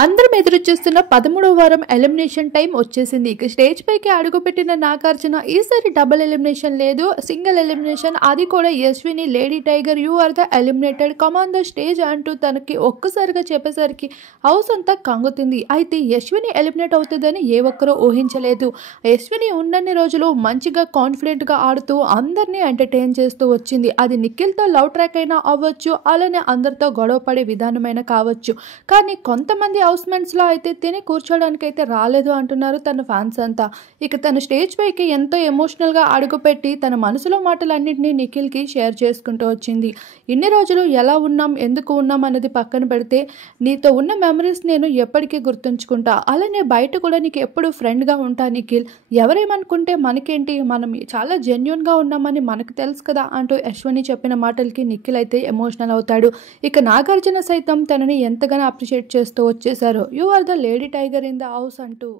అందరం ఎదురు చూస్తున్న 13వ వారం ఎలిమినేషన్ టైం వచ్చేసింది. ఇక స్టేజ్ పైకి అడుగుపెట్టిన నాగార్జున ఈసారి డబుల్ ఎలిమినేషన్ లేదు, సింగిల్ ఎలిమినేషన్, అది కూడా Yashwini lady tiger you are the eliminated come on the stage అంటూ తనకి ఒక్కసారిగా చెప్పేసరికి హౌస్ అంతా కంగుతుంది. అయితే యశ్విని ఎలిమినేట్ అవుతుందని ఏ ఒక్కరూ ఊహించలేదు. యశ్విని ఉన్నన్ని రోజులు మంచిగా కాన్ఫిడెంట్గా ఆడుతూ అందరినీ ఎంటర్టైన్ చేస్తూ వచ్చింది. అది నిఖిల్తో లవ్ ట్రాక్ అయినా అవ్వచ్చు, అలానే అందరితో గొడవ పడే విధానమైనా కావచ్చు. కానీ కొంతమంది హౌస్మెంట్స్లో అయితే తిని కూర్చోడానికి అయితే రాలేదు అంటున్నారు తన ఫ్యాన్స్ అంతా. ఇక తన స్టేజ్ పైకి ఎంతో ఎమోషనల్గా అడుగుపెట్టి తన మనసులో మాటలన్నింటినీ నిఖిల్కి షేర్ చేసుకుంటూ వచ్చింది. ఇన్ని రోజులు ఎలా ఉన్నాం, ఎందుకు ఉన్నాం అన్నది పక్కన పెడితే నీతో ఉన్న మెమరీస్ నేను ఎప్పటికీ గుర్తుంచుకుంటా, అలానే బయట కూడా నీకు ఎప్పుడు ఫ్రెండ్గా ఉంటా నిఖిల్, ఎవరేమనుకుంటే మనకేంటి, మనం చాలా జెన్యున్గా ఉన్నామని మనకు తెలుసు కదా అంటూ యశ్విని చెప్పిన మాటలకి నిఖిల్ అయితే ఎమోషనల్ అవుతాడు. ఇక నాగార్జున సైతం తనని ఎంతగానో అప్రిషియేట్ చేస్తూ వచ్చేసారు. You are the lady tiger in the house అంటూ.